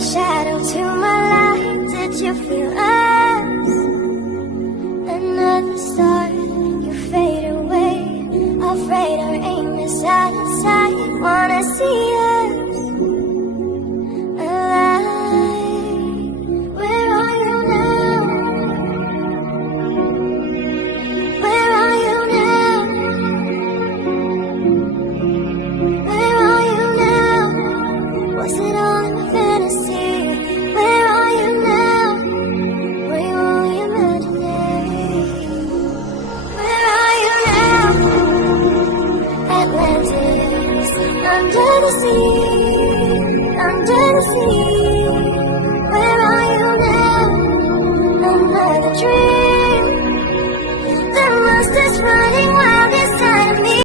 shadow to my light. Did you feel us? Another star, you fade away. Afraid our aim is out of sight. Wanna see us alive. Where are you now? Where are you now? Where are you now? Was it all a fantasy? Where are you now? Were you only imaginary? Where are you now? Atlantis, under the sea, under the sea. Where are you now? Another dream.